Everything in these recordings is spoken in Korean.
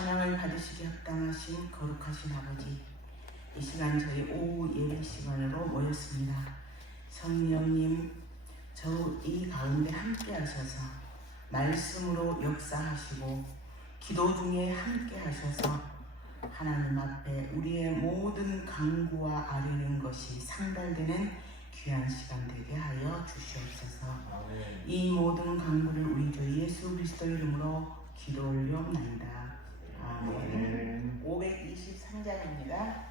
찬양을 받으시기 합당하신 거룩하신 아버지, 이 시간 저희 오후 예배 시간으로 모였습니다. 성령님, 저 이 가운데 함께 하셔서 말씀으로 역사하시고 기도 중에 함께 하셔서 하나님 앞에 우리의 모든 간구와 아뢰는 것이 상달되는 귀한 시간 되게 하여 주시옵소서. 아멘. 이 모든 간구를 우리 주 예수 그리스도 이름으로 기도 올려옵나이다. 아멘. 523장입니다.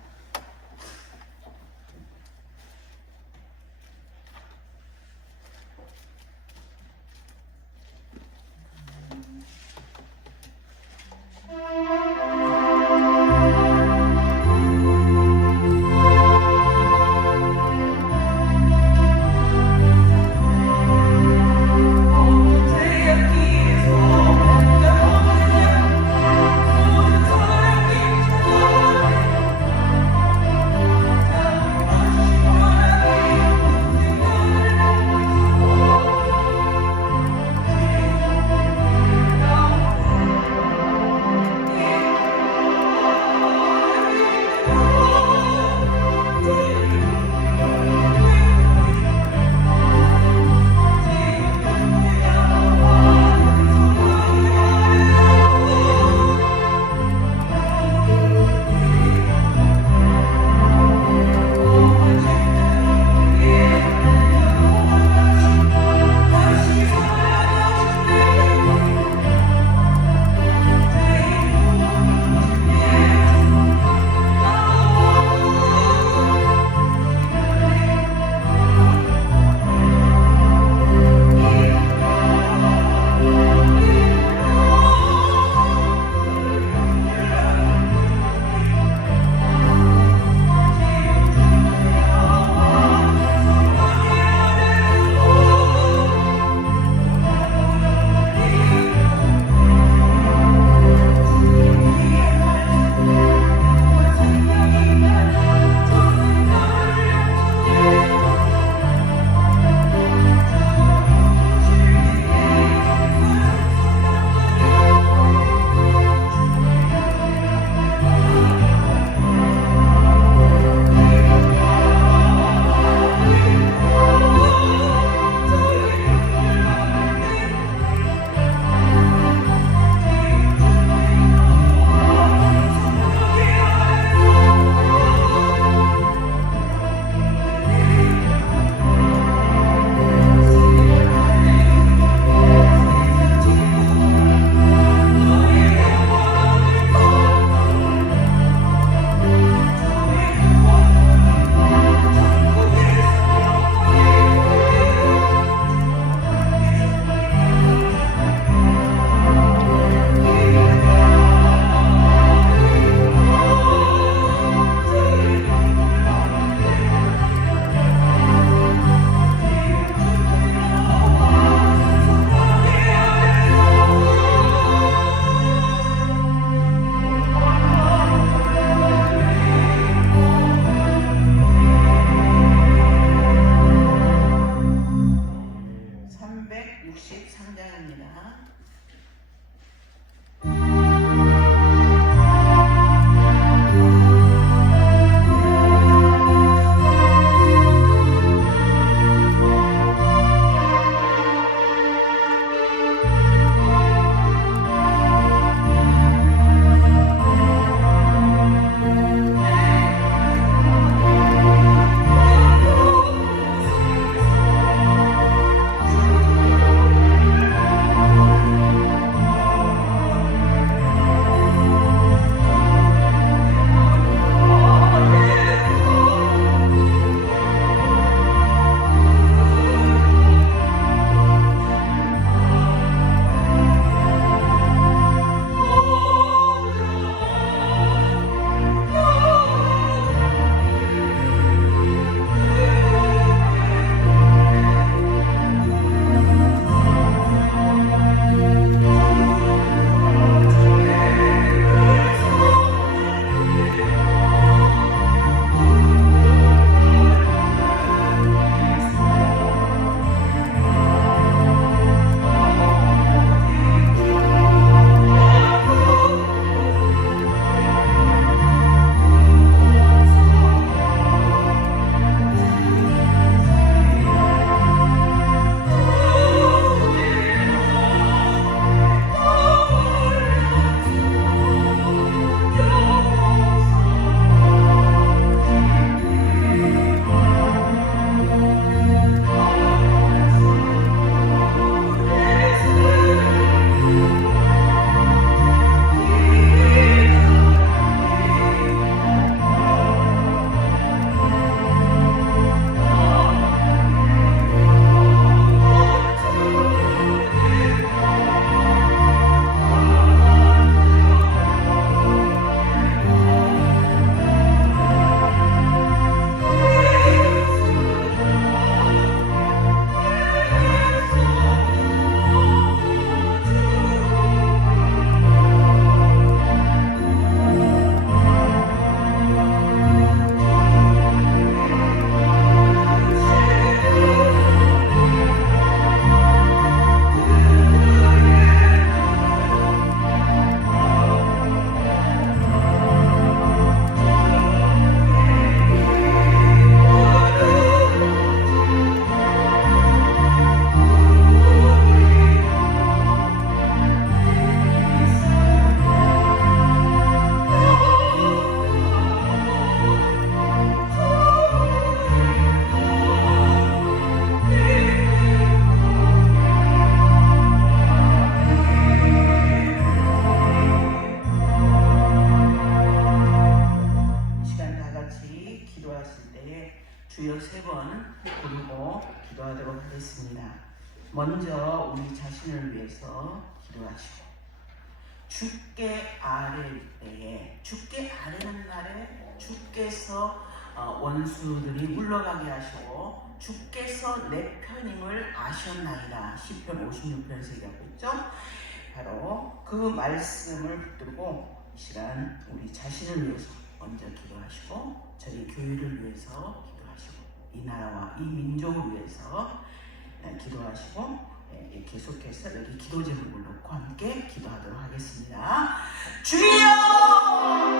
마음으로 기도하도록 하겠습니다. 먼저 우리 자신을 위해서 기도하시고, 주께 아뢰 때에, 주께 아뢰는 날에 주께서 원수들이 물러가게 하시고 주께서 내 편임을 아셨나이다. 시편 56편에서 얘기하고 있죠. 바로 그 말씀을 붙들고 이 시간 우리 자신을 위해서 먼저 기도하시고, 저희 교회를 위해서 기도하시고, 이 나라와 이 민족을 위해서 기도하시고, 계속해서 여기 기도 제목을 놓고 함께 기도하도록 하겠습니다. 주여!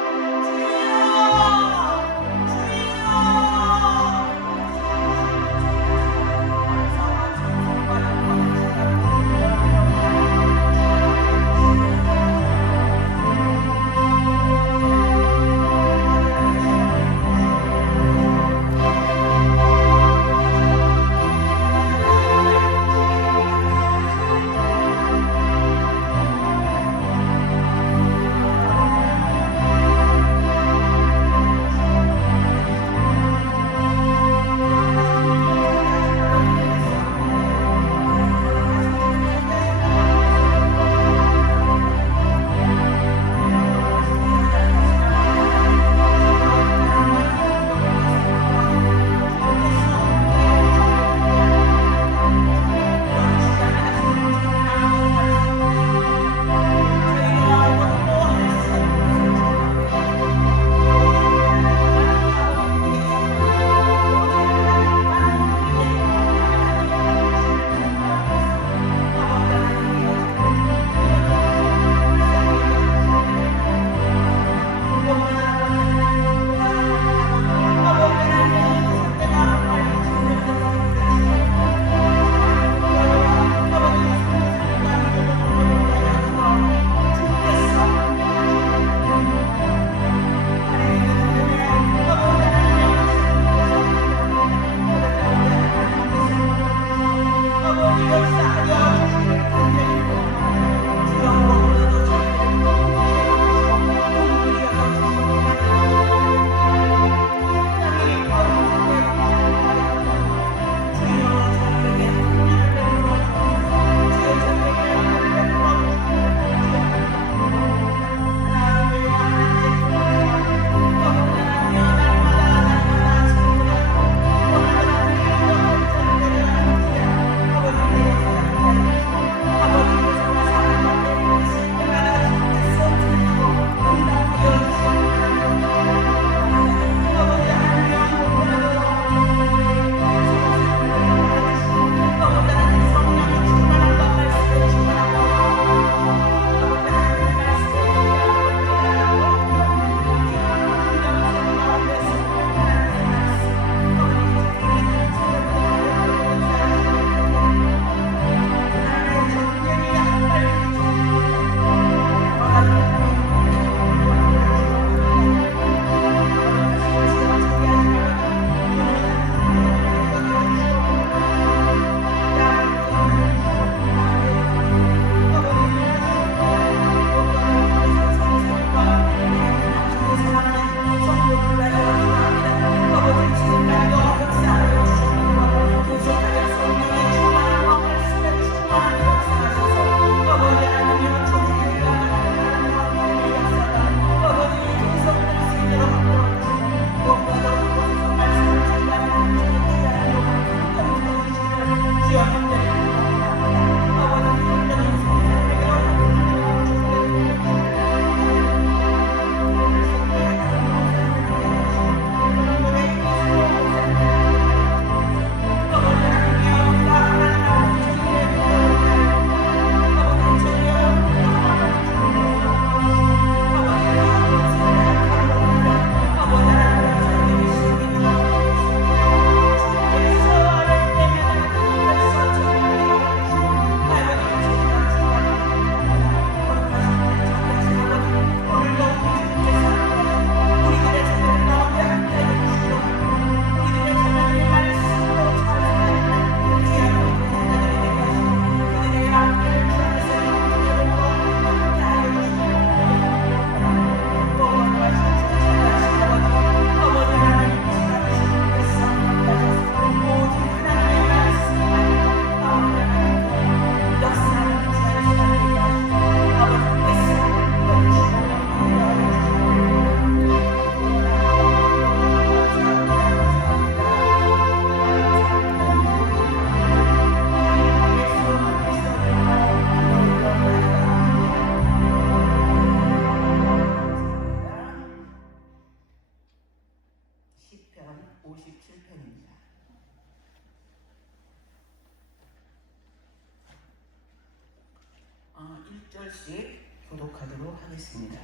6절씩 교독하도록 하겠습니다.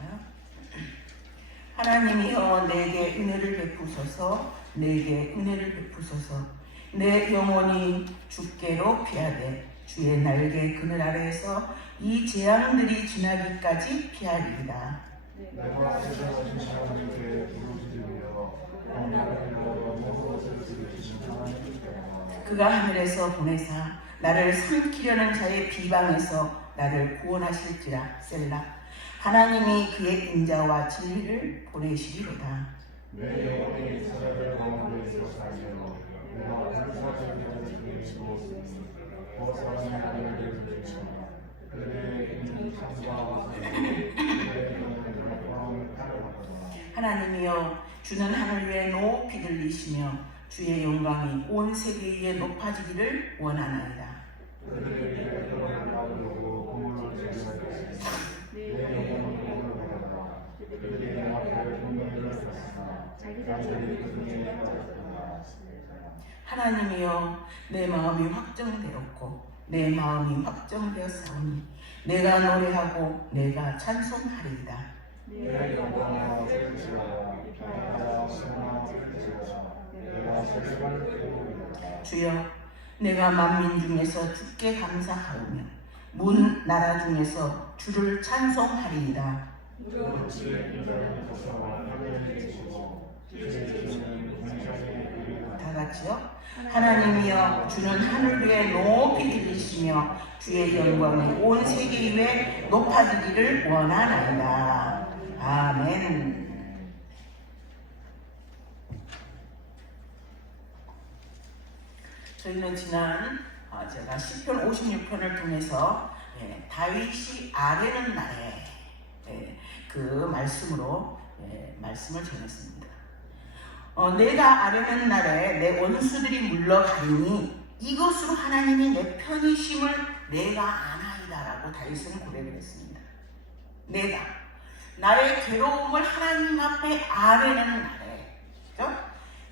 하나님이여 내게 은혜를 베푸소서, 내게 은혜를 베푸소서. 내 영혼이 주께로 피하되 주의 날개 그늘 아래에서 이 재앙들이 지나기까지 피하리이다. 내가 제자하신 하나님께 부르짖으며 그가 하늘에서 보내사 나를 삼키려는 자의 비방에서 나를 구원하실지라. 셀라. 하나님이 그의 인자와 진리를 보내시리로다. 내 영혼이 이스라엘 가운데에서 살며 내가 불사자들을 주었으니 사람의 하늘을 들으시며 그들의 있는 창과 하나님이여 주는 하늘 위에 높이 들리시며 주의 영광이 온 세계 위에 높아지기를 원하나이다. 하나님이여 내 마음이 확정되었고 내 마음이 확정되었사오니 내가 노래하고 내가 찬송하리이다. 주여 내가 만민 중에서 주께 감사하오며 문 나라 중에서 주를 찬송하리이다. 다 같이요. 하나님이여 주는 하늘 위에 높이 들리시며 주의 영광이 온 세계 위에 높아지기를 원하나이다. 아멘. 저희는 지난 제가 시편 56편을 통해서 다윗이 아뢰는 날에 그 말씀으로 말씀을 전했습니다. 내가 아뢰는 날에 내 원수들이 물러가리니 이것으로 하나님이 내 편이심을 내가 아나이다라고 다윗은 고백을 했습니다. 내가 나의 괴로움을 하나님 앞에 아뢰는 날에, 그렇죠?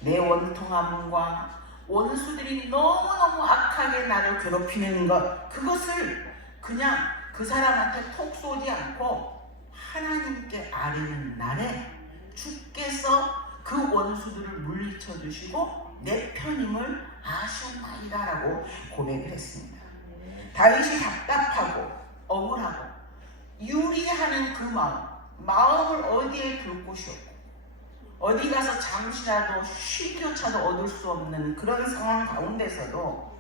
내 원통함과 원수들이 너무너무 악하게 나를 괴롭히는 것, 그것을 그냥 그 사람한테 톡 쏘지 않고 하나님께 아뢰는 날에 주께서 그 원수들을 물리쳐 주시고 내 편임을 아셨나이다라고 고백을 했습니다. 다윗이 답답하고 억울하고 유리하는 그 마음을 어디에 둘 곳이 없고 어디 가서 잠시라도 쉼조차도 얻을 수 없는 그런 상황 가운데서도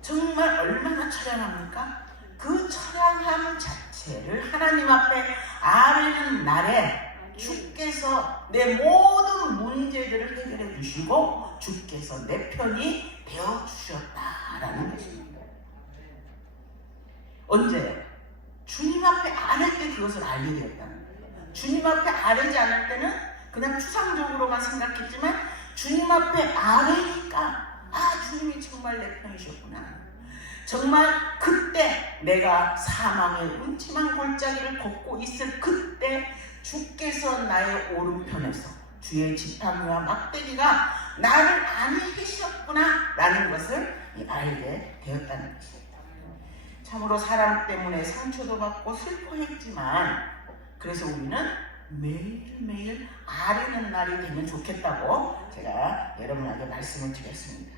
정말 얼마나 처량합니까? 그 처량함 자체를 하나님 앞에 아뢰는 날에 주께서 내 모든 문제들을 해결해 주시고 주께서 내 편이 되어 주셨다라는 것입니다. 언제요? 주님 앞에 아뢰 때 그것을 알게 되었다는 거예요. 주님 앞에 아뢰지 않을 때는 그냥 추상적으로만 생각했지만 주님 앞에 아뢰니까 주님이 정말 내 편이셨구나. 정말 그때 내가 사망의 음침한 골짜기를 걷고 있을 그때 주께서 나의 오른편에서 주의 지팡이와 막대기가 나를 안위하셨구나 라는 것을 알게 되었다는 것입니다. 참으로 사람 때문에 상처도 받고 슬퍼했지만 그래서 우리는 매일매일 아뢰는 날이 되면 좋겠다고 제가 여러분에게 말씀을 드렸습니다.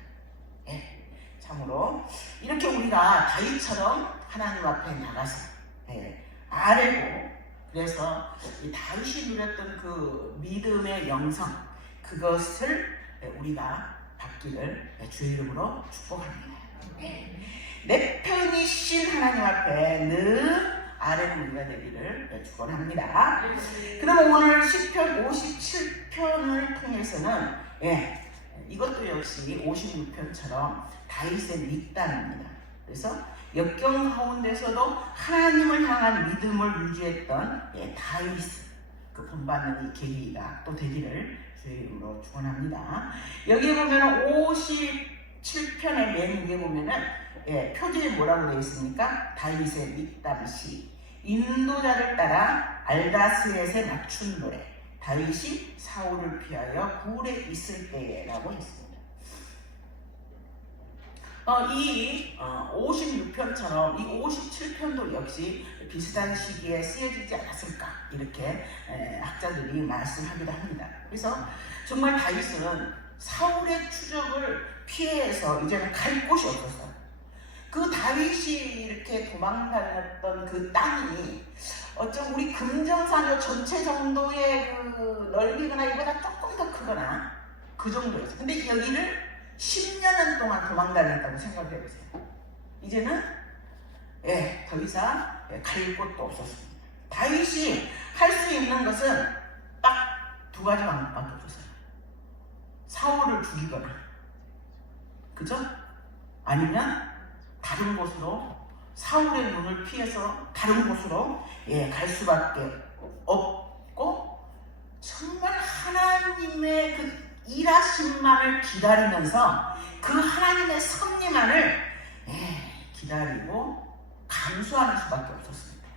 참으로 이렇게 우리가 다윗처럼 하나님 앞에 나가서 아뢰고 그래서 이 다윗이 누렸던 그 믿음의 영성 그것을 우리가 받기를 주의 이름으로 축복합니다. 내 편이신 하나님 앞에 늘 아뢰는 우리가 되기를 축원합니다. 그러면 오늘 시편 57편을 통해서는 이것도 역시 56편처럼 다윗의 밑단입니다. 그래서 역경 가운데서도 하나님을 향한 믿음을 유지했던 다윗 그 본받는 이 계기가 또 되기를 주의 이름으로 축원합니다. 여기 보면 57편의 맨 위에 보면은 표지에 뭐라고 되어 있습니까? 다윗의 밑담시 인도자를 따라 알다스렛에 맞춘 노래 다윗이 사울을 피하여 굴에 있을 때라고 했습니다. 이 56편처럼 이 57편도 역시 비슷한 시기에 쓰여지지 않았을까 이렇게 학자들이 말씀하기도 합니다. 그래서 정말 다윗은 사울의 추적을 피해서 이제는 갈 곳이 없었어요. 그 다윗이 이렇게 도망다녔던 그 땅이 어쩜 우리 금정산역 전체 정도의 그 넓이거나 이보다 조금 더 크거나 그 정도였어요. 근데 여기를 10년은 동안 도망다녔다고 생각을 해보세요. 이제는 더 이상 갈 곳도 없었습니다. 다윗이 할 수 있는 것은 딱 두 가지 방법밖에 없었어요. 사울을 죽이거나, 그죠? 아니면 다른 곳으로, 사울의 눈을 피해서 다른 곳으로 갈 수밖에 없고, 정말 하나님의 그 일하심만을 기다리면서 그 하나님의 섭리만을 기다리고 감수하는 수밖에 없었습니다.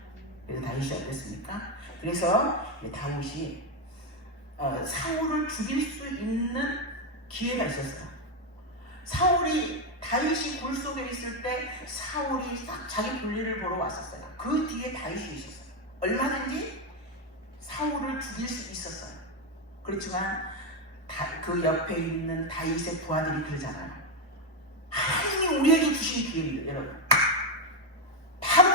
그래서 다윗이 어땠습니까? 그래서 다윗이 사울을 죽일 수 있는 기회가 있었어요. 사울이 다윗이 굴 속에 있을 때 사울이 딱 자기 볼일을 보러 왔었어요. 그 뒤에 다윗이 있었어요. 얼마든지 사울을 죽일 수 있었어요. 그렇지만 그 옆에 있는 다윗의 부하들이 그러잖아요. 하나님이 우리에게 주신 기회입니다, 여러분. 바로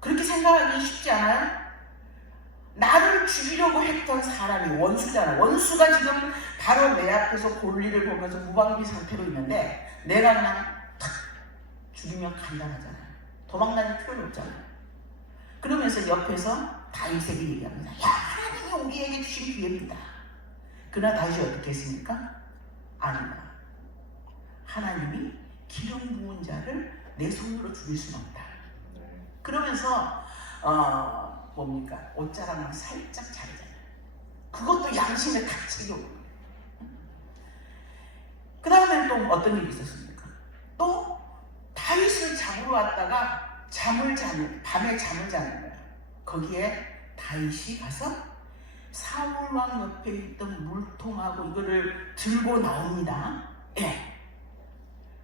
그렇게 생각하기 쉽지 않아요? 나를 죽이려고 했던 사람이 원수잖아. 원수가 지금 바로 내 앞에서 볼일을 보면서 무방비 상태로 있는데 내가 그냥 탁 죽이면 간단하잖아요. 도망다닐 필요는 없잖아요. 그러면서 옆에서 다윗에게 얘기합니다. 야, 하나님이 우리에게 주신 기회입니다. 그러나 다윗이 어떻게 했습니까? 아니다. 하나님이 기름 부은 자를 내 손으로 죽일 수는 없다. 그러면서 뭡니까? 옷자락만 살짝 자르잖아요. 그것도 양심의 가책이고. 그 다음에 또 어떤 일이 있었습니까? 또 다윗을 잡으러 왔다가 밤에 잠을 자는 거예요. 거기에 다윗이 가서 사울왕 옆에 있던 물통하고 이거를 들고 나옵니다.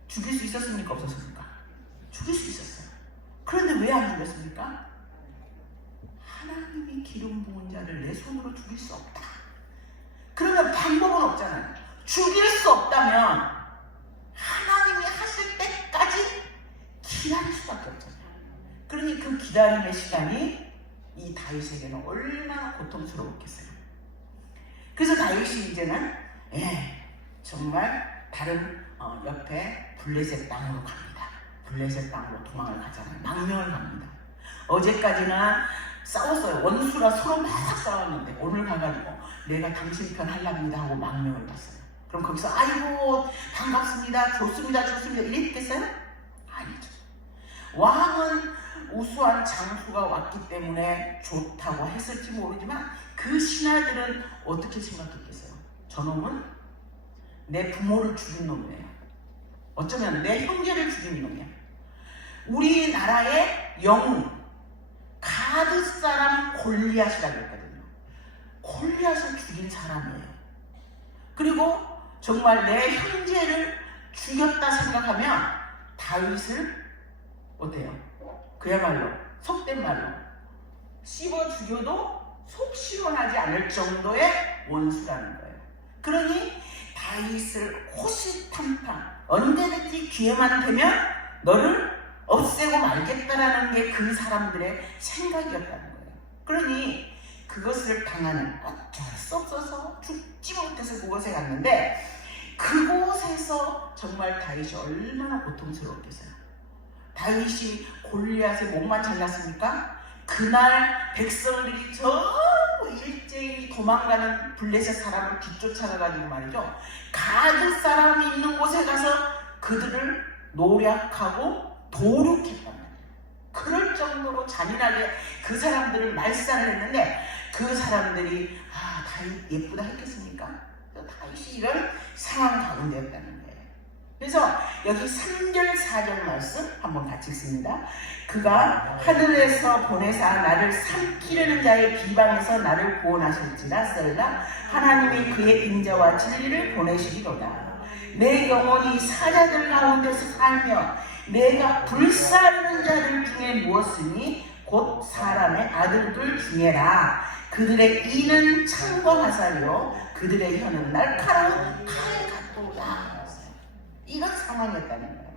죽일 수 있었습니까? 없었습니까? 죽일 수 있었어요. 그런데 왜 안 죽였습니까? 하나님이 기름 부은 자를 내 손으로 죽일 수 없다. 그러면 방법은 없잖아요. 죽일 수 없다면 하나님이 하실 때까지 기다릴 수밖에 없잖아요. 그러니 그 기다림의 시간이 이 다윗에게는 얼마나 고통스러웠겠어요. 그래서 다윗이 이제는 정말 다른 옆에 블레셋 땅으로 갑니다. 블레셋 땅으로 도망을 가잖아요. 망명을 갑니다. 어제까지는 싸웠어요. 원수가 서로 막 싸웠는데 오늘 가가지고 내가 당신 편 하랍니다 하고 망명을 갔어요. 그럼 거기서 아이고 반갑습니다, 좋습니다, 좋습니다 이랬겠어요? 아니죠. 왕은 우수한 장수가 왔기 때문에 좋다고 했을지 모르지만 그 신하들은 어떻게 생각했겠어요? 저놈은 내 부모를 죽인 놈이에요. 어쩌면 내 형제를 죽인 놈이야. 우리나라의 영웅 가드 사람 골리앗이라고 했거든요. 골리앗을 죽인 사람이에요. 그리고 정말 내 형제를 죽였다 생각하면 다윗을 어때요? 그야말로 속된 말로 씹어 죽여도 속 시원하지 않을 정도의 원수라는 거예요. 그러니 다윗을 호시탐탐 언제든지 기회만 되면 너를 없애고 말겠다라는 게 그 사람들의 생각이었다는 거예요. 그러니 그것을 당하는 어쩔 수 없어서 죽지 못해서 그곳에 갔는데 그곳에서 정말 다윗이 얼마나 고통스러웠겠어요. 다윗이 골리앗의 목만 잘랐습니까? 그날 백성들이 전부 일제히 도망가는 블레셋 사람을 뒤쫓아가가지고 말이죠. 가드 사람이 있는 곳에 가서 그들을 노략하고 도륙했단 말이에요. 그럴 정도로 잔인하게 그 사람들을 말살을 했는데 그 사람들이 다윗 예쁘다 했겠습니까? 다윗이 이런 상황 가운데였다는 거예요. 그래서 여기 3절 4절 말씀 한번 같이 읽습니다. 그가 하늘에서 보내사 나를 삼키려는 자의 비방에서 나를 구원하실지라 셀라. 하나님이 그의 인자와 진리를 보내시리로다. 내 영혼이 사자들 가운데서 살며 내가 불사르는 자들 중에 누웠으니 곧 사람의 아들들 중에라. 그들의 이는 창과 화살이요 그들의 혀는 날카로운 칼 같도다. 이런 상황이었다는 거예요.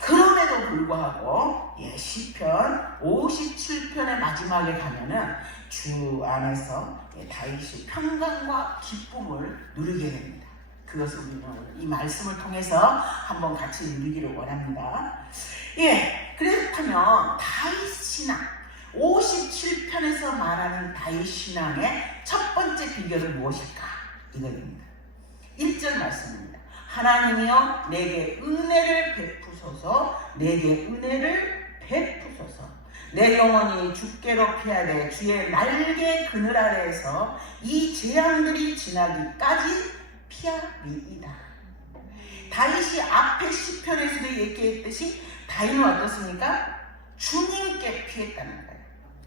그럼에도 불구하고 시편 57편의 마지막에 가면은 주 안에서 다윗이 평강과 기쁨을 누리게 됩니다. 그것을 우리는 이 말씀을 통해서 한번 같이 누리기를 원합니다. 그렇다면 다윗 신앙 57편에서 말하는 다윗 신앙의 첫 번째 비결은 무엇일까? 이겁니다. 1절 말씀입니다. 하나님이여 내게 은혜를 베푸소서. 내게 은혜를 베푸소서. 내 영혼이 주께로 피하되 주의 날개 그늘 아래에서 이 재앙들이 지나기까지 피하리이다. 다윗이 앞에 시편에서도 얘기했듯이 다윗은 어떻습니까? 주님께 피했다는 거예요.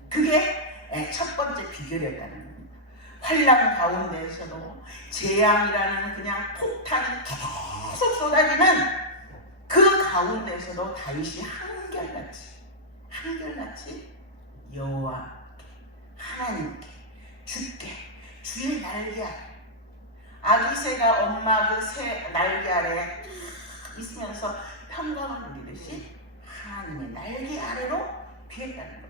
그게 첫 번째 비결이었다는 겁니다. 환난 가운데에서도 재앙이라는 그냥 폭탄이 계속 쏟아지는 그 가운데에서도 다윗이 한결같이 여호와께, 하나님께, 주께, 주의 날개 아래, 아기 새가 엄마 그 새 날개 아래 있으면서 평강을 누리듯이 하나님의 날개 아래로 피했다는 겁니다.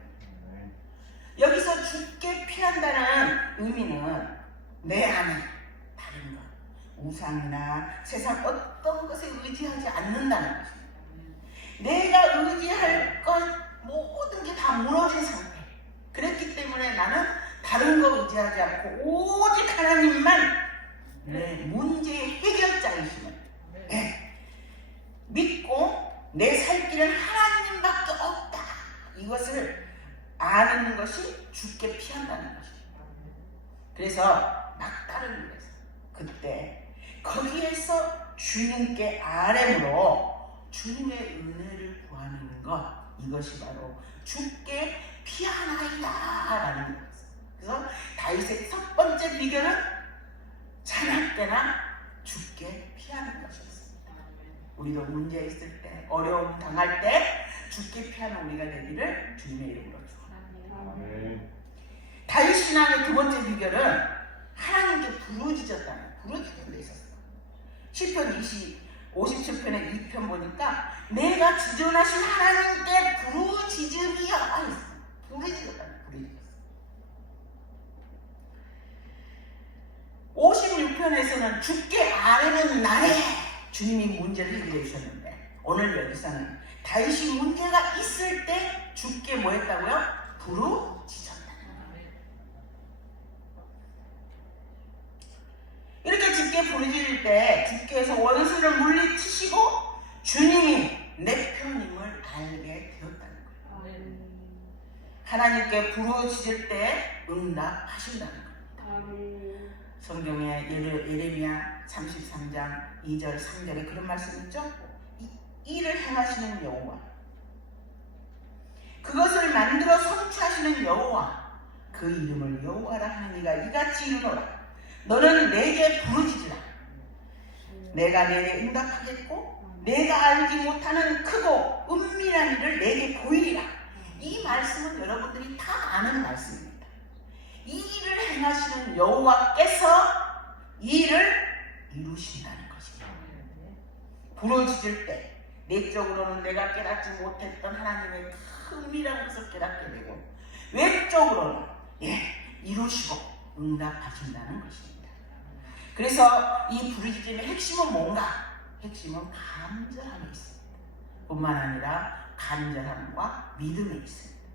여기서 주께 피한다는 의미는 내 안에 다른 것, 우상이나 세상 어떤 것에 의지하지 않는다는 것입니다. 내가 의지할 것 모든 게 다 무너진 상태. 그랬기 때문에 나는 다른 거 의지하지 않고 오직 하나님만 내 문제의 해결자이심을 믿고 내 살 길은 하나님밖에 없다. 이것을 아는 것이 주께 피한다는 것입니다. 그래서 막다른 일에서 그때 거기에서 주님께 아뢰므로 주님의 은혜를 구하는 것, 이것이 바로 주께 피하나이다 라는 것입니다. 그래서 다윗의 첫 번째 비결은 찬할 때나 주께 피하는 것이었습니다. 우리도 문제 있을 때, 어려움 당할 때 주께 피하는 우리가 되기를 주님의 이름으로 축원합니다. 다윗 신앙의 두 번째 비결은 하나님께 부르짖는 데 있었어요. 시편 57편의 2편 보니까 내가 지존하신 하나님께 부르짖음이야. 부르짖었다. 56편에서는 주께 아뢰는 나에 주님이 문제를 해결해 주셨는데, 오늘 여기서는 다윗이 문제가 있을 때 주께 뭐 했다고요? 부르짖었다. 이렇게 주께 부르짖을 때 주께서 원수를 물리치시고 주님이 내 편임을 알게 되었다는 거예요. 하나님께 부르짖을 때 응답하신다는 겁니다. 성경에 예레미야 33장 2절 3절에 그런 말씀 있죠? 이를 행하시는 여호와, 그것을 만들어 성취하시는 여호와, 그 이름을 여호와라 하는 이가 이같이 이르노라. 너는 내게 부르짖으라. 내가 내게 응답하겠고 내가 알지 못하는 크고 은밀한 일을 내게 보이리라. 이 말씀은 여러분들이 다 아는 말씀입니다. 이 일을 행하시는 여호와께서 이 일을 이루신다는 것입니다. 부르짖을 때 내적으로는 내가 깨닫지 못했던 하나님의 은밀한 것을 깨닫게 되고, 외적으로는 이루시고 응답하신다는 것입니다. 그래서 이 부르짖음의 핵심은 뭔가? 핵심은 간절함에 있습니다. 뿐만 아니라 간절함과 믿음에 있습니다.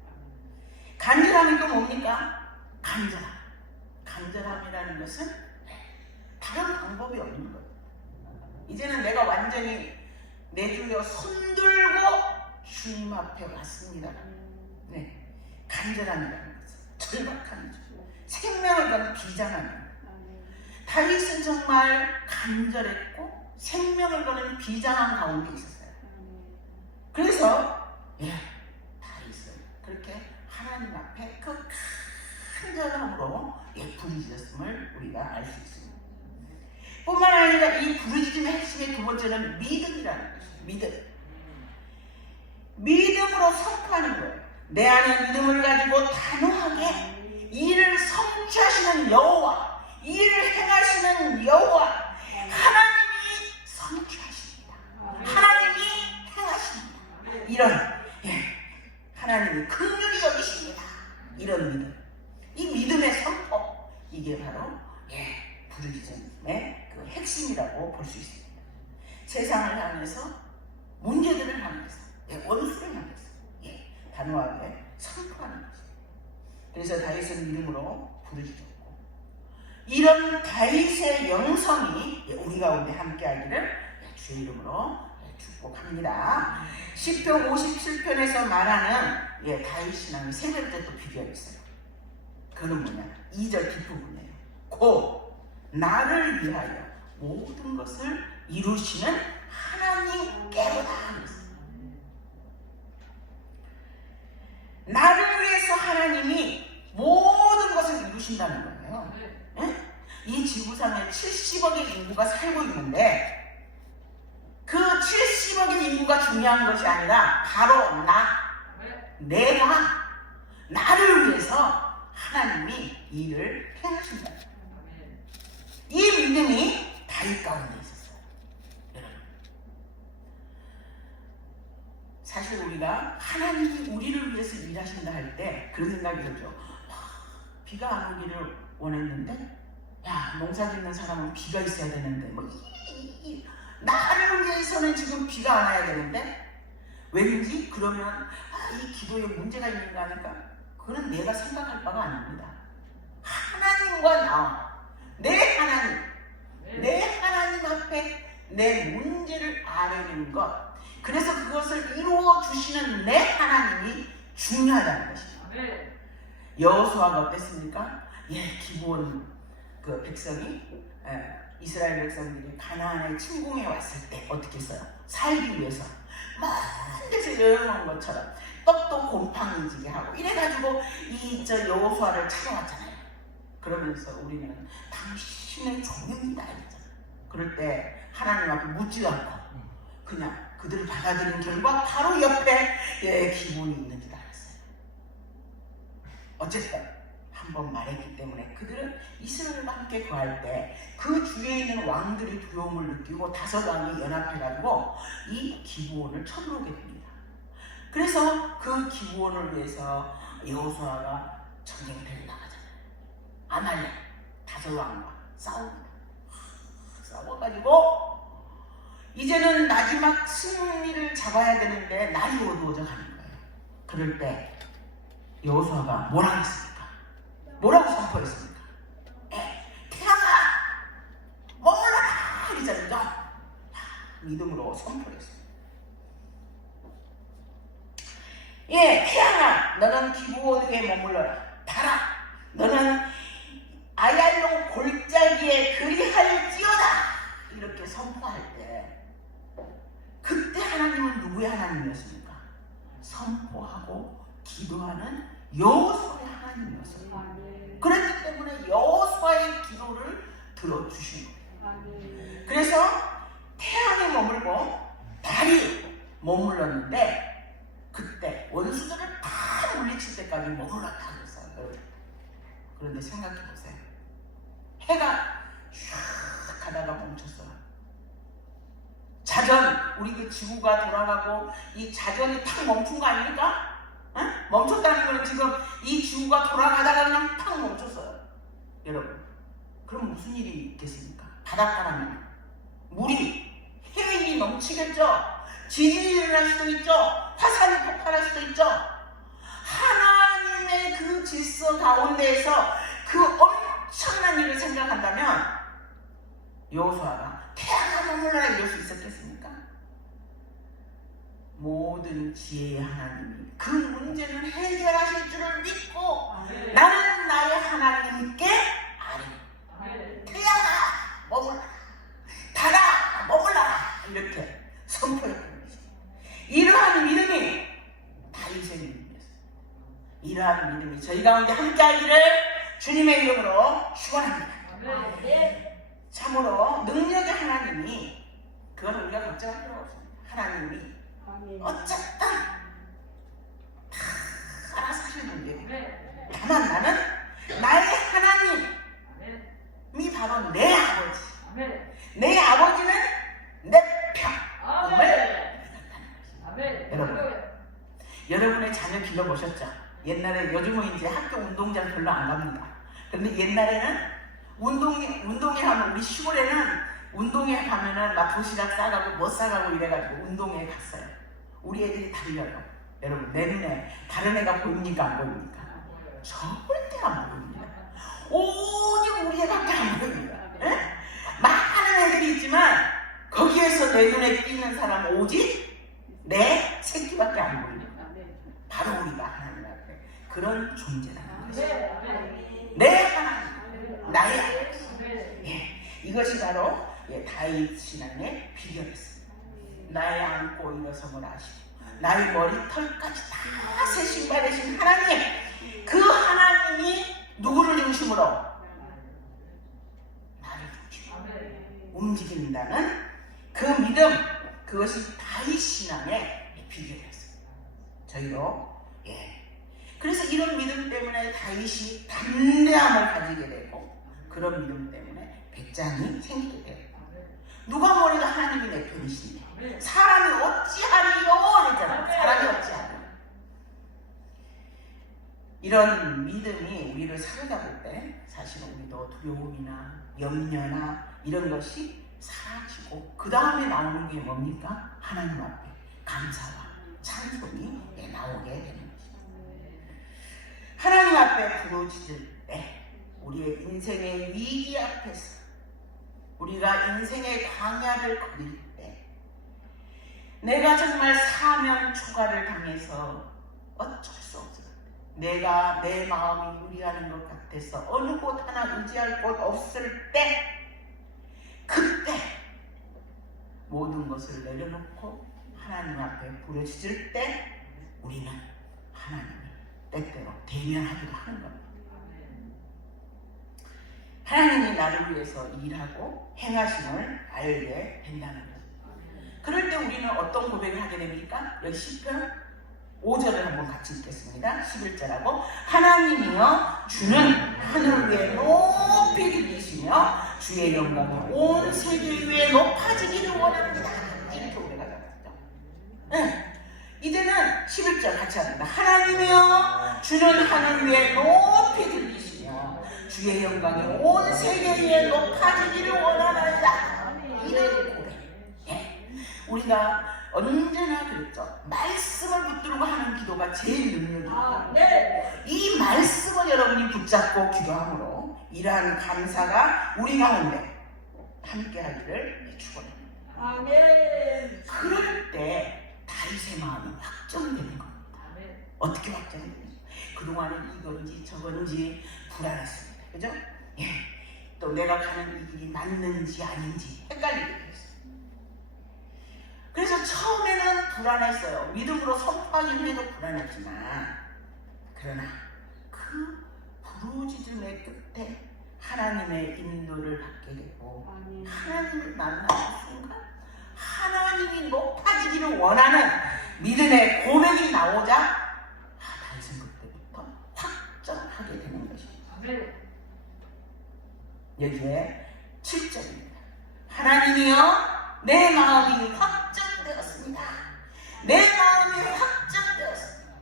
간절함이 또 뭡니까? 간절함이라는 것은 다른 방법이 없는 거예요. 이제는 내가 완전히 내 주여 손들고 주님 앞에 왔습니다. 간절함이라는 것은 절박한 주, 생명을 거는 비장함입니다. 다윗은 정말 간절했고 생명을 거는 비장한 가운데 있었어요. 그래서 다윗은 그렇게 하나님 앞에 그 간절함으로 부르짖었음을 우리가 알 수 있습니다. 뿐만 아니라 이 부르짖음의 핵심의 두 번째는 믿음이라는 것이에요. 믿음으로 선포하는 거예요. 내 안에 믿음을 가지고 단호하게 일을 성취하시는 여호와, 일을 행하시는 여호와, 하나님이 성취하십니다. 하나님이 행하십니다. 이런 하나님이 긍휼히 여기십니다. 이런 믿음, 이 믿음의 선포, 이게 바로 부르짖음의 그 핵심이라고 볼 수 있습니다. 세상을 향해서, 문제들을 향해서, 원수를 향해서 단호하게 선포하는 것입니다. 그래서 다윗은 믿음으로 부르짖었고, 이런 다윗의 영성이 우리 가운데 함께하기를 주의 이름으로 축복합니다. 시편 57편에서 말하는 다윗 신앙의 세 번째 또 비결이 있어요. 그는 뭐냐? 2절 뒷부분이에요. 곧 나를 위하여 모든 것을 이루시는 하나님께로다. 나를 위해서 하나님이 모든 것을 이루신다는 거예요. 이 지구상에 70억의 인구가 살고 있는데 그 70억의 인구가 중요한 것이 아니라 바로 내가 나를 위해서 하나님이 일을 행하신다. 이 믿음이 다윗 가운데 있었어요. 여러분, 사실 우리가 하나님이 우리를 위해서 일하신다 할 때 그런 생각이 들죠. 비가 안 오기를 원했는데, 농사 짓는 사람은 비가 있어야 되는데, 나를 위해서는 지금 비가 안 와야 되는데, 왠지 그러면 이 기도에 문제가 있는가 하니까 그건 내가 생각할 바가 아닙니다. 하나님과 나와, 내 하나님 앞에 내 문제를 아뢰는 것, 그래서 그것을 이루어 주시는 내 하나님이 중요하다는 것입니다. 여호수아가 어땠습니까? 기브온 그 백성이, 이스라엘 백성들이 가나안에 침공해 왔을 때 어떻게 했어요? 살기 위해서 먼 데서 여행한 것처럼 떡도 곰팡이지게 하고 이래가지고 여호수아를 찾아왔잖아요. 그러면서 우리는 당신의 종입니다 이랬잖아요. 그럴 때 하나님 앞에 묻지도 않고 그냥 그들을 받아들인 결과 바로 옆에 기본이 있는 줄 알았어요. 어쨌든 한번 말했기 때문에 그들은 이스라엘과 함께 거할 때 그 주위에 있는 왕들이 두려움을 느끼고 5왕이 연합해가지고 이 기브온을 쳐들어오게 됩니다. 그래서 그 기브온을 위해서 여호수아가 전쟁터에 나가잖아요. 아말렉 5왕과 싸웁니다. 싸워가지고 이제는 마지막 승리를 잡아야 되는데 날이 어두워져 가는 거예요. 그럴 때 여호수아가 뭐라고 했습니까? 뭐라고 선포했습니까? 태양아 머물러라 이러잖아요. 믿음으로 선포했어요. 태양아 너는 기브온 위에 머물러라. 달아 너는 아얄론 골짜기에 그리할지어다. 이렇게 선포할 때 그때 하나님은 누구의 하나님이었습니까? 선포하고 기도하는 여호수아의 하나님이었어요. 그렇기 때문에 여호수아의 기도를 들어주신 거예요. 그래서 태양에 머물고 달이 머물렀는데 그때 원수들을 다 물리칠 때까지 머물렀다 그랬어요. 그런데 생각해보세요. 해가 슉 가다가 멈췄어요. 자전, 우리 그 지구가 돌아가고 이 자전이 탁 멈춘 거 아닙니까? 멈췄다는 건 지금 이 지구가 돌아가다가 그냥 탁 멈췄어요. 여러분, 그럼 무슨 일이 있겠습니까? 바닷바람이, 물이, 해일이 넘치겠죠? 지진이 일어날 수도 있죠? 화산이 폭발할 수도 있죠? 하나님의 그 질서 가운데에서 그 엄청난 일을 생각한다면 여호수아가 태양아 머물러라 이럴 수 있었겠습니까? 모든 지혜의 하나님이 그 문제를 해결하실 줄을 믿고 나는 나의 하나님께 아뢰. 태양아 머물러라. 달아 머물러라. 이렇게 선포했던 것입니다. 이러한 믿음이 다윗의 믿음이었어요. 이러한 믿음이 저희 가운데 함께하기를 주님의 이름으로 축원합니다. 참 참으로 능력의 하나님이, 그건 우리가 걱정할 필요가 없습니다. 하나님이 어쨌든 다 알아서 하실 문제예요. 다만 나는 나의 하나님이 바로 내 아버지, 내 아버지는 내 평을 여러분의 자녀 길러보셨죠? 옛날에, 요즘은 이제 학교 운동장 별로 안 갑니다. 근데 옛날에는 운동회 하면, 우리 시골에는 운동회 가면은 막 도시락 싸가고 뭐 싸가고 이래가지고 운동회 갔어요. 우리 애들이 달려요. 여러분, 내 눈에 다른 애가 보입니까? 안 보입니까? 절대 안 보입니다. 오직 우리 애밖에 안 보입니다. 에? 많은 애들이 있지만 거기에서 내 눈에 띄는 사람은 오직 내 새끼밖에 안 보입니다. 바로 우리가 하나님 앞에 그런 존재라는 것입니다. 내 하나님, 나의 아버지. 예, 이것이 바로 다윗 신앙의 비결이었습니다. 나의 안고 일어섬을 아시고 나의 머리털까지 다 세신 바르신 하나님, 그 하나님이 누구를 중심으로? 나를 중심으로 움직인다는 그 믿음, 그것이 다윗 신앙의 비결이었습니다. 저희도 그래서 이런 믿음 때문에 다윗이 담대함을 가지게 되고, 그런 믿음 때문에 백장이 생기게 되고, 누가 뭐래도 하나님이 내 편이시네, 사람이 어찌하리요 그랬잖아요. 사람이 어찌하리요. 이런 믿음이 우리를 사로잡을 때 사실은 우리도 두려움이나 염려나 이런 것이 사라지고, 그 다음에 나오는 게 뭡니까? 하나님 앞에 감사와 찬송이 나오게 되는 것입니다. 하나님 앞에 부르짖을 때, 우리의 인생의 위기 앞에서, 우리가 인생의 광야를 걸을 때, 내가 정말 사면 초가를 당해서 어쩔 수 없을 때, 내가 내 마음이 유리하는 것 같아서 어느 곳 하나 의지할 곳 없을 때, 그때 모든 것을 내려놓고 하나님 앞에 부르짖을 때 우리는 하나님을 때때로 대면하기도 하는 겁니다. 하나님이 나를 위해서 일하고 행하심을 알게 된다는 것. 그럴 때 우리는 어떤 고백을 하게 됩니까? 여기 시편 5절을 한번 같이 읽겠습니다. 11절하고 하나님이여 주는 하늘 위에 높이 들리시며 주의 영광이 온 세계 위에 높아지기를 원합니다. 이렇게 우리가 나갔죠. 네. 이제는 11절 같이 합니다. 하나님이여 주는 하늘 위에 높이 들리시며 주의 영광이 온 세계 위에 높아지기를 원하나이다. 이런 고백. 우리가 언제나 그랬죠. 말씀을 붙들고 하는 기도가 제일 능력입니다. 이 말씀을 여러분이 붙잡고 기도함으로 이러한 감사가 우리 가운데 함께 하기를 축원합니다. 아멘. 그럴 때 다윗의 마음이 확정되는 겁니다. 어떻게 확정됩니까? 그동안은 이건지 저건지 불안했습니다. 그죠? 또 내가 가는 이 길이 맞는지 아닌지 헷갈리게 됐어요. 그래서 처음에는 불안했어요. 믿음으로 선포하기는 해도 불안했지만, 그러나 그 부르짖음의 끝에 하나님의 인도를 받게 되고, 하나님을 만나는 순간 하나님이 높아지기를 원하는 믿음의 고백이 나오자 다윗은 그때부터 확정하게 되는 것입니다. 여기에 7절입니다. 하나님이여 내 마음이 확정되었습니다. 내 마음이 확정되었습니다.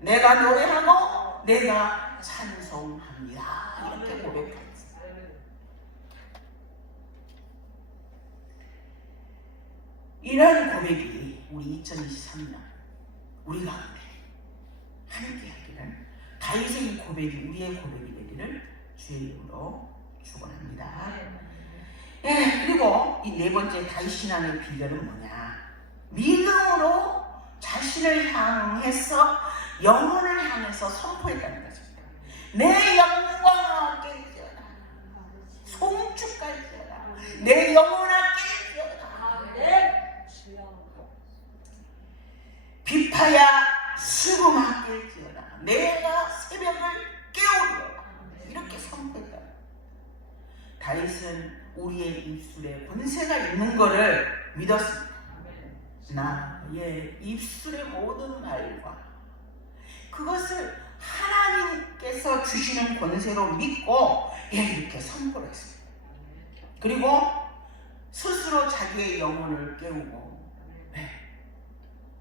내가 노래하고 내가 찬송합니다. 이렇게 고백했습니다. 이런 고백이 우리 2023년 우리 가운데 함께 하기를, 다윗의 이 고백이 우리의 고백이 되기를 주의 이름으로 축원합니다. 그리고 이 네 번째 다윗 신앙의 비결은 뭐냐? 믿음으로 자신을 향해서, 영혼을 향해서 선포했다는 것입니다. 내 영광아 깨지어라, 송축할지어다, 내 영혼아 깨지어라, 비파야 수금아 깰지어다, 내가 새벽을 깨우리라. 이렇게 선포했다. 다윗은 우리의 입술에 권세가 있는 것을 믿었습니다. 나의 입술의 모든 말과 그것을 하나님께서 주시는 권세로 믿고 이렇게 선포를 했습니다. 그리고 스스로 자기의 영혼을 깨우고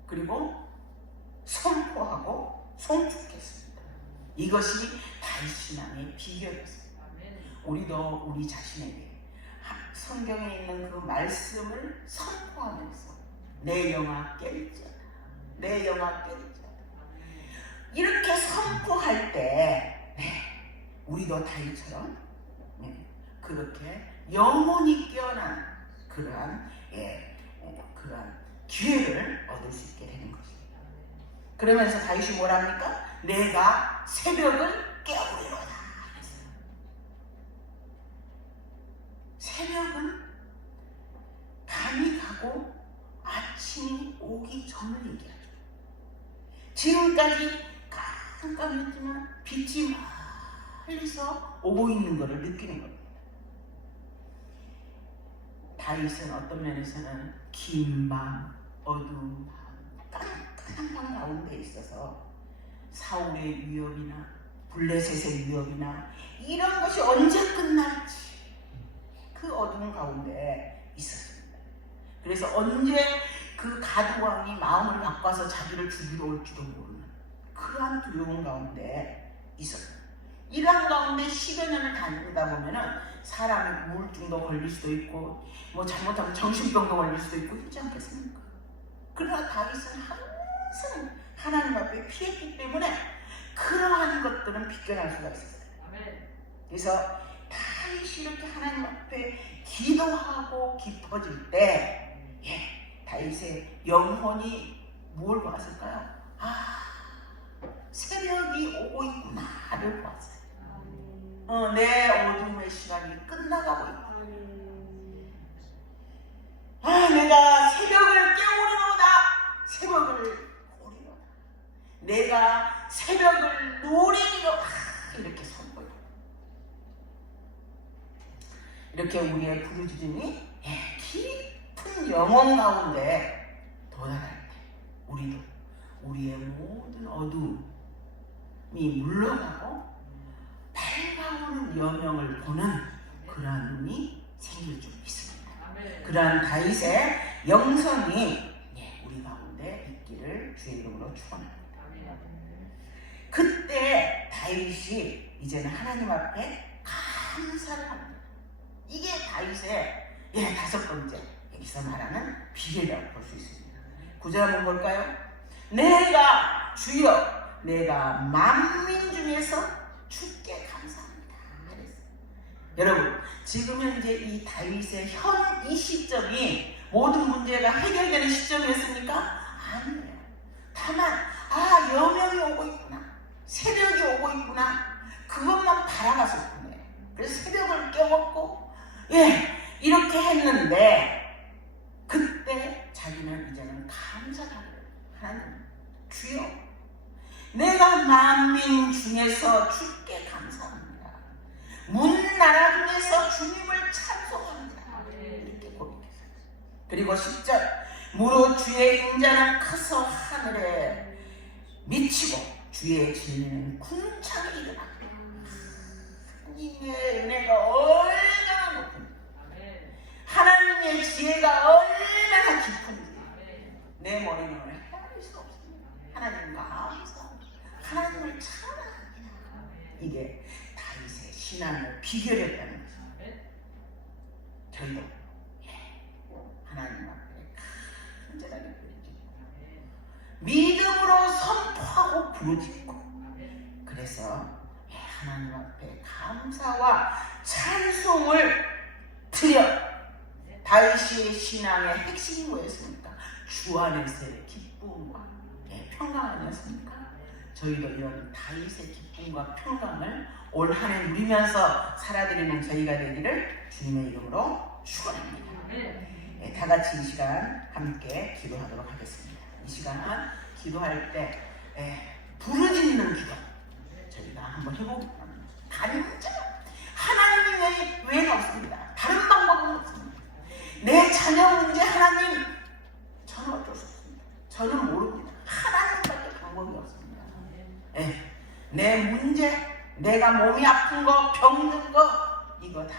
그리고 선포하고 송축했습니다. 이것이 다윗신앙의 비결이었습니다. 우리도 우리 자신에게 성경에 있는 그 말씀을 선포하면서 내 영아 깨리지어다, 내 영아 깨리지어다 이렇게 선포할 때 우리도 다윗처럼 그렇게 영혼이 깨어난 그러한 기회를 얻을 수 있게 되는 것입니다. 그러면서 다윗이 뭐랍니까? 내가 새벽을 깨우리로다 했어요. 새벽은 밤이 가고 아침이 오기 전을 얘기하죠. 지금까지 깜깜했지만 빛이 멀리서 오고 있는 것을 느끼는 겁니다. 다윗은 어떤 면에서는 긴 밤, 어두운 밤, 깜깜한 밤 가운데 있어서 사울의 위협이나 블레셋의 위협이나 이런 것이 언제 끝날지 그 어두운 가운데 있었습니다. 그래서 언제 그 가드왕이 마음을 바꿔서 자기를 죽이러 올지도 모르는 그러한 두려움 가운데 있었습니다. 이런 가운데 10여 년을 다니다 보면은 사람이 우울증도 걸릴 수도 있고 뭐 잘못하면 정신병도 걸릴 수도 있고 그렇지 않겠습니까? 그러나 다윗은 항상 하나님 앞에 피했기 때문에 그러한 것들은 비껴날 수가 있었어요. 그래서 다윗이 이렇게 하나님 앞에 기도하고 깊어질 때 다윗의 영혼이 뭘 보았을까요? 새벽이 오고 있구나를 보았어요. 내 어둠의 시간이 끝나가고 있다. 내가 새벽을 깨우리로다. 새벽을 보리로다. 내가 새벽을 노리리로다. 이렇게 선포해요. 이렇게 우리의 부르짖음이 깊은 영혼 가운데 도달할 때 우리도 우리의 모든 어둠이 물러가고 밝아오는 여명을 보는 그러한 눈이 생길 줄 믿습니다. 그러한 다윗의 영성이 우리 가운데 있기를 주의 이름으로 축원합니다. 그때 다윗이 이제는 하나님 앞에 감사를 합니다. 이게 다윗의 5번째 여기서 말하는 비결이라고 볼 수 있습니다. 9절 한번 볼까요? 내가 주여 내가 만민 중에서 주께 감사합니다. 그랬어요. 여러분 지금 현재 이 다윗의 현 이 시점이 모든 문제가 해결되는 시점이었습니까? 아니에요. 다만 여명이 오고 있구나, 새벽이 오고 있구나, 그것만 바라봤을 뿐이에요. 그래서 새벽을 깨웠고 이렇게 했는데 그때 자기는 이제는 감사를 하는 거예요. 하나님 주여 내가 만민 중에서 주께 감사합니다. 문나라 중에서 주님을 찬송합니다. 이렇게 고백했어요. 그리고 10절 무릇 주의 인자는 커서 하늘에 미치고 주의 진리는 궁창에 이르나이다. 하나님의 은혜가 얼마나 높은지, 하나님의 지혜가 얼마나 깊은지 내 머리는 헤아릴 수 없습니다. 하나님 감사합니다. 하나님을 찬양합니다. 이게 다윗의 신앙의 비결이었다는 것입니다. 저희도 하나님 앞에 간절하게 부르짖고 믿음으로 선포하고 부르짖고 그래서 하나님 앞에 감사와 찬송을 드려 다윗의 신앙의 핵심이 뭐였습니까? 주 안에서의 기쁨과 평강 아니었습니까? 저희도 이런 다윗의 기쁨과 평강을 올 한 해 누리면서 살아드리는 저희가 되기를 주님의 이름으로 축원합니다. 다 같이 이 시간 함께 기도하도록 하겠습니다. 이 시간은 기도할 때 부르짖는 기도 저희가 한번 해보겠습니다. 간절 하나님의 외에는 없습니다. 다른 방법 저는 모릅니다. 하나님밖에 방법이 없습니다. 예. 내 문제, 내가 몸이 아픈 거, 병든 거, 이거 다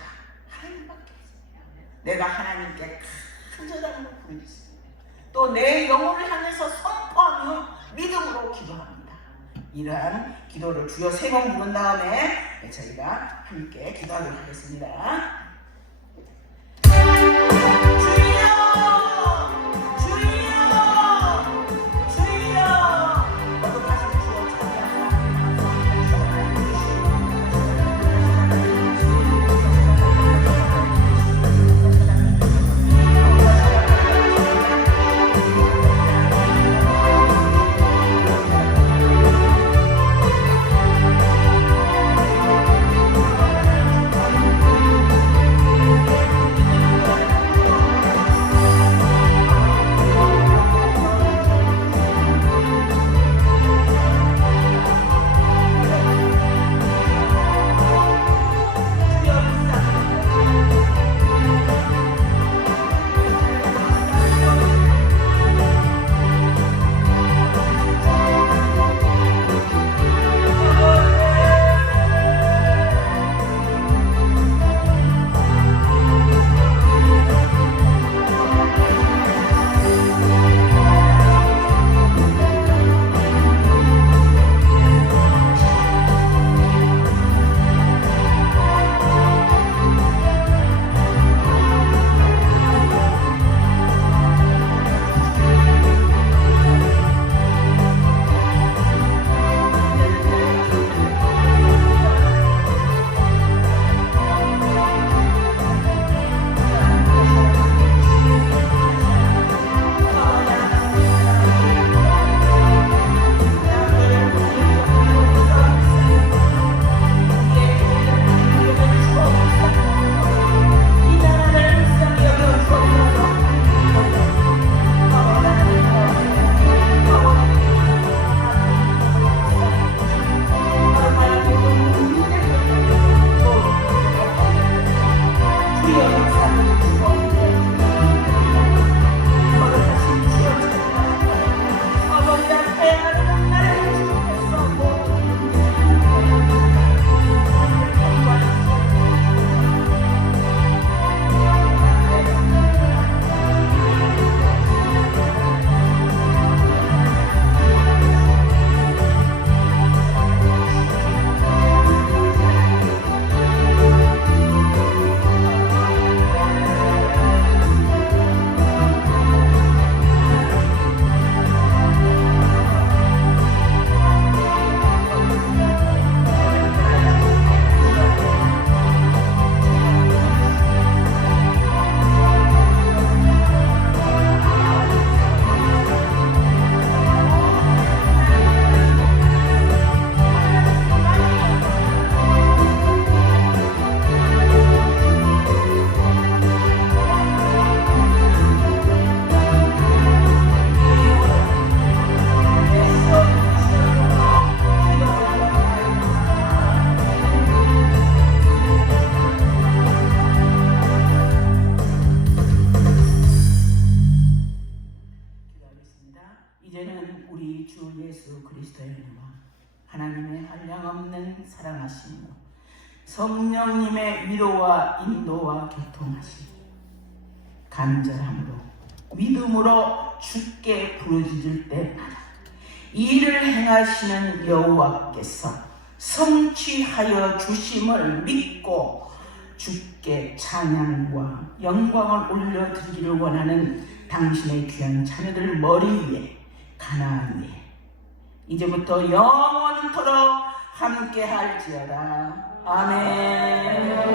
하나님밖에 없습니다. 내가 하나님께 간절함으로 부르겠습니다. 또 내 영혼을 향해서 선포하며 믿음으로 기도합니다. 이러한 기도를 주여 3번 부른 다음에 저희가 함께 기도하도록 하겠습니다. 이제는 우리 주 예수 그리스도의 이름과 하나님의 한량없는 사랑하심으로 성령님의 위로와 인도와 교통하심 간절함으로 믿음으로 주께 부르짖을 때마다 이를 행하시는 여호와께서 성취하여 주심을 믿고 주께 찬양과 영광을 올려드리기를 원하는 당신의 귀한 자녀들 머리 위에 가나안 위에 이제부터 영원토록 함께 할지어다. 아멘.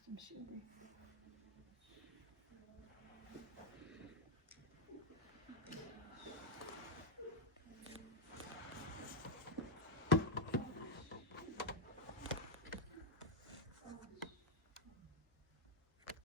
좀 쉬고.